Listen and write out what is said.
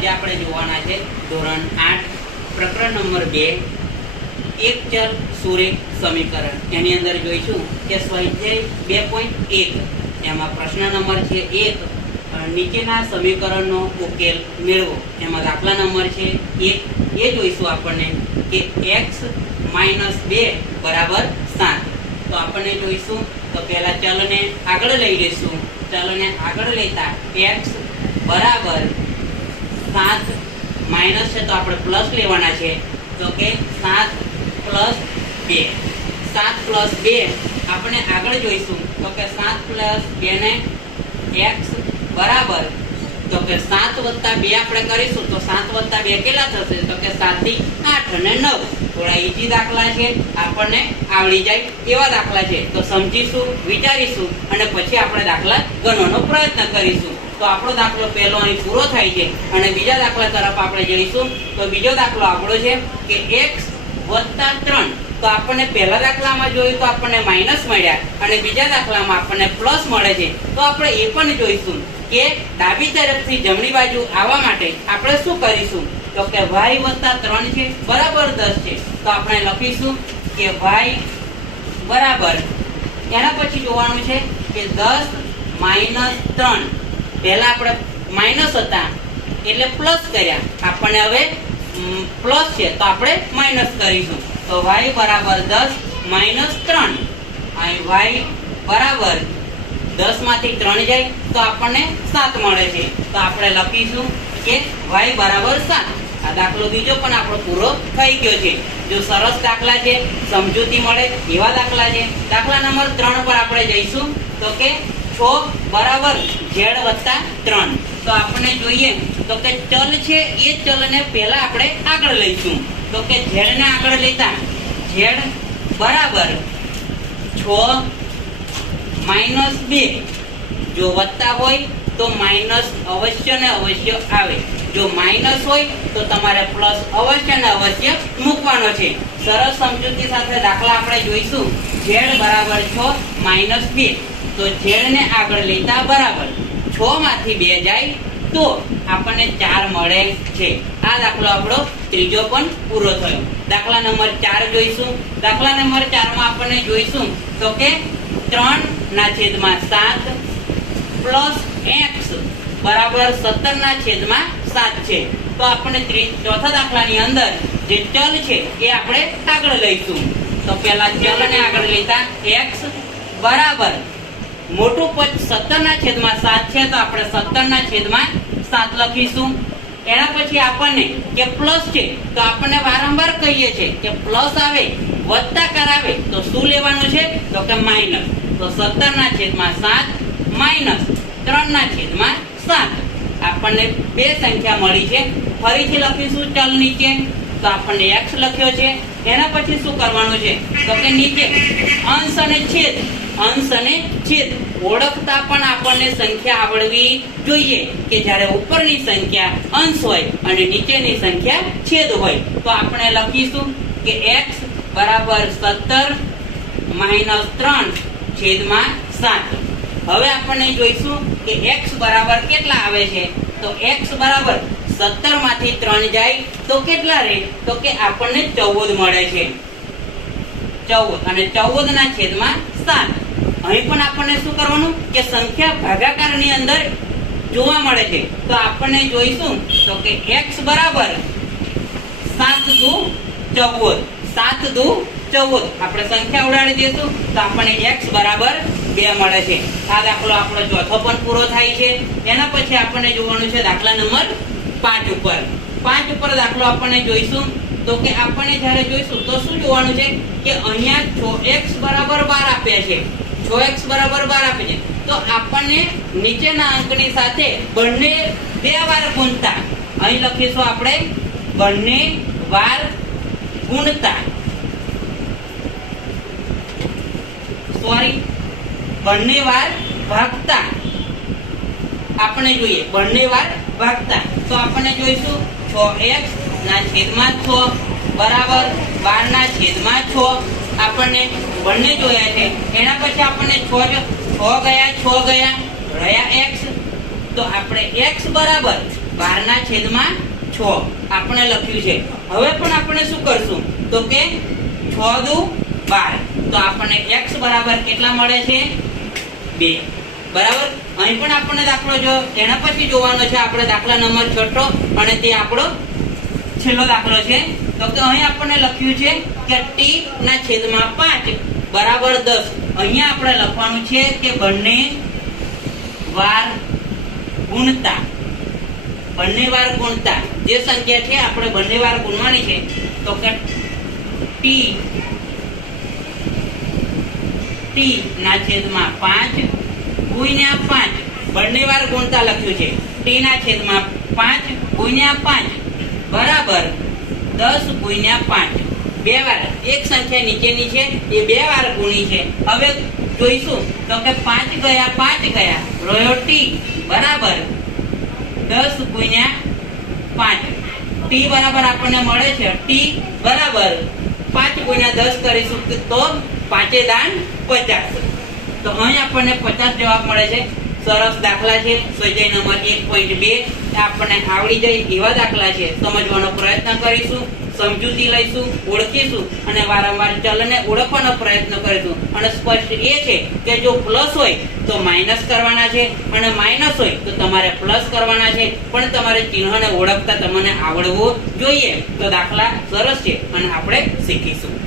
આજે આપણે જોવાના છે ધોરણ આઠ, પ્રકરણ નંબર બે, એક ચલ સુરેખ સમીકરણ. એની અંદર જોઈશું કે સ્વાધ્યાય બે પોઈન્ટ એક. એમાં પ્રશ્ન નંબર છે એક નીચેના સમીકરણનો ઉકેલ મેળવો. એમાં દાખલા નંબર છે એક. એ જોઈશું આપણને કે એક્સ માઇનસ બે બરાબર સાત. તો આપણને જોઈશું તો પહેલા ચલને આગળ લઈ લઈશું ચલને આગળ લેતા એક્સ બરાબર સાત માઇનસ છે તો આપણે પ્લસ લેવાના છે. તો કે સાત પ્લસ બે. સાત પ્લસ બે આપણે આગળ જોઈશું. તો કે સાત પ્લસ બે ને એક્સ બરાબર. તો કે સાત વત્તા બે આપણે કરીશું. તો સાત વત્તા બે કેટલા થશે? તો કે સાતથી આઠ અને નવ. થોડા ઈજી દાખલા છે. આપણને આવડી જાય એવા દાખલા છે. તો સમજીશું, વિચારીશું અને પછી આપણે દાખલા ગણવાનો પ્રયત્ન કરીશું. તો આપણો દાખલો પહેલો અહીં પૂરો થાય છે અને બીજા દાખલા તરફ આપણે જઈશું. તો બીજો દાખલો આપણો છે કે એક્સ વત્તા ત્રણ. તો આપણને પહેલા દાખલામાં જોયું તો આપણને માઇનસ મળ્યા અને બીજા દાખલામાં આપણને પ્લસ મળે છે. તો આપણે એ પણ જોઈશું કે ડાબી તરફથી જમણી બાજુ આવવા માટે આપણે શું કરીશું? તો કે વાય વત્તા ત્રણ છે, બરાબર દસ છે. તો આપણે લખીશું કે વાય બરાબર. એના પછી જોવાનું છે કે દસ માઇનસ ત્રણ. પહેલા આપણે માઇનસ હતા, એટલે પ્લસ કર્યા. આપણને હવે પ્લસ છે, તો આપણે માઇનસ કરીશું. તો વાય બરાબર દસ માઇનસ ત્રણ. અહીં વાય બરાબર દસમાંથી ત્રણ જાય, તો આપણને સાત મળે છે. તો આપણે લખીશું કે વાય બરાબર સાત. આ દાખલો બીજો પણ આપણો પૂરો થઈ ગયો છે. જો સરસ દાખલા છે, સમજૂતી મળે, એવા દાખલા છે. દાખલા નંબર ત્રણ પર આપણે જઈશું. તો કે છ? બરાબર. ઝેડ વત્તા ત્રણ. તો આપણે જોઈએ, તો કે ચલ છે એ ચલને પહેલા આપણે આગળ લઈશું. તો કે ઝેડને આગળ લેતા. ઝેડ બરાબર છ માઇનસ બે. જો વત્તા હોય, તો માઇનસ અવશ્ય ને અવશ્ય આવે. જો માઇનસ હોય, તો તમારે પ્લસ અવશ્ય ને અવશ્ય મૂકવાનો છે. સરસ સમજૂતી સાથે દાખલા આપણે જોઈશું. ઝેડ બરાબર છ, માઇનસ બે. તો છેડને આગળ લેતા બરાબર છ માંથી બે જાય તો આપણને ચાર મળે છે. આ દાખલો આપણો ત્રીજો પણ પૂરો થયો. દાખલા નંબર ચાર જોઈશું. દાખલા નંબર ચારમાં આપણને જોઈશું તો કે ત્રણ ના છેદમાં સાત પ્લસ એક્સ બરાબર સત્તર ના છેદમાં સાત છે. તો આપણને ત્રી- ચોથા દાખલાની અંદર જે ચલ છે એ આપણે આગળ લઈશું. તો પહેલા ચલને આગળ લેતા એક્સ બરાબર મોટું પદ સત્તર ના છેદમાં સાત છે તો આપણે સત્તર ના છેદમાં સાત લખીશું. એના પછી આપણને કે પ્લસ છે તો આપણને વારંવાર કહીએ છે કે પ્લસ આવે, વત્તા કરાવે, તો શું લેવાનું છે? તો કે માઇનસ. તો સત્તર ના છેદમાં સાત, માઇનસ ત્રણ ના છેદમાં સાત. આપણને બે સંખ્યા મળી છે. ફરીથી લખીશું ચલ નીચે. તો આપણને એક્સ લખ્યો છે. એના પછી શું કરવાનું છે? તો કે નીચે અંશ અને છેદ. અંશ અને છેદ. ઓળખતા પણ આપણને સંખ્યા આવડવી જોઈએ કે જ્યારે ઉપરની સંખ્યા અંશ હોય અને નીચેની સંખ્યા છેદ હોય. તો આપણે લખીશું કે એક્સ બરાબર સત્તર માઇનસ ત્રણ છેદમાં સાત. હવે આપણને જોઈશું કે એક્સ બરાબર કેટલા આવે છે? તો એક્સ બરાબર સત્તરમાંથી ત્રણ જાય, તો કેટલા રહે? તો કે આપણને ચૌદ મળે છે. ચૌદ અને ચૌદ ના છેદમાં સાત. અહીં પણ આપણને શું કરવાનું? કે સંખ્યા ભાગાકારની અંદર જોવા મળે છે. તો આપણને જોઈશું તો કે એક્સ બરાબર સાત દુ ચૌદ. સાત દુ ચૌદ. આપણે સંખ્યા ઉડાડી દઈશું તો આપણને એક્સ બરાબર બે મળે છે. આ દાખલો આપણો ચોથો પણ પૂરો થાય છે. એના પછી આપણને જોવાનું છે દાખલા નંબર પાંચ ઉપર. પાંચ ઉપર દાખલો આપણને જોઈશું. તો કે આપણને જ્યારે જોઈશું, તો શું જોવાનું છે? કે અહીંયા છ એક્સ બરાબર બાર આપ્યા છે. છ એક્સ બરાબર બાર આપે છે. તો આપણને નીચેના અંકની સાથે બંને બે વાર ગુણતા. અહીં લખીશું આપણે, બંને વાર ગુણતા. સોરી બંને વાર ભાગતા. આપણે જોઈએ. બંને વાર ભાગતા. તો આપણને જોઈશું છ એક્સ ના છેદમાં છ. બરાબર બાર ના છેદમાં છ. આપણને બંને જોયા છે. એના પછી આપણને છ છ ગયા છ ગયા રહ્યા એક્સ તો આપણે એક્સ બરાબર બારના છેદમાં છ. આપણે લખ્યું છે. હવે પણ આપણે શું કરશું? તો કે છ દુ બાર. તો આપણને એક્સ બરાબર કેટલા મળે છે? બે. બરાબર? અહીં પણ આપણને દાખલો જો, એના પછી જોવાનો છે, આપણે દાખલા નંબર છઠ્ઠો, અને તે આપણો છેલ્લો દાખલો છે. તો કે અહીં આપણને લખ્યું છે કે ટી ના છેદમાં પાંચ, બરાબર દસ. અહીંયા આપણે લખવાનું છે કે બંને વાર ગુણતા. બંને વાર ગુણતા. જે સંખ્યા છે, આપણે બંને વાર ગુણવાની છે. તો કે ટી ટી ના છેદમાં પાંચ ગુણ્યા પાંચ. બંને વાર ગુણતા લખ્યું છે. T ના છેદમાં પાંચ ગુણ્યા પાંચ બરાબર દસ ગુણ્યા પાંચ. બે વાર. એક સંખ્યા નીચેની છે. એ બે વાર ગુણી છે. હવે જોઈશું. તો કે પાંચ ગયા પાંચ ગયા. રહ્યો ટી બરાબર દસ ગુણ્યા પાંચ. ટી બરાબર આપણને મળે છે. ટી બરાબર પાંચ ગુણ્યા દસ કરીશું તો પાંચે દાન પચાસ. તો અહીં આપણને પચાસ જવાબ મળે છે. સરસ દાખલા છે. સજય નંબર એક પોઈન્ટ બે. આપણને આવડી જાય એવા દાખલા છે. સમજવાનો પ્રયત્ન કરીશું, સમજૂતી લઈશું, ઓળખીશું અને વારંવાર ચલને ઓળખવાનો પ્રયત્ન કરીશું. અને સ્પષ્ટ એ છે કે જો પ્લસ હોય તો માઇનસ કરવાના છે અને માઇનસ હોય તો તમારે પ્લસ કરવાના છે. પણ તમારે ચિહ્નને ઓળખતા તમને આવડવું જોઈએ. તો દાખલા સરસ છે અને આપણે શીખીશું.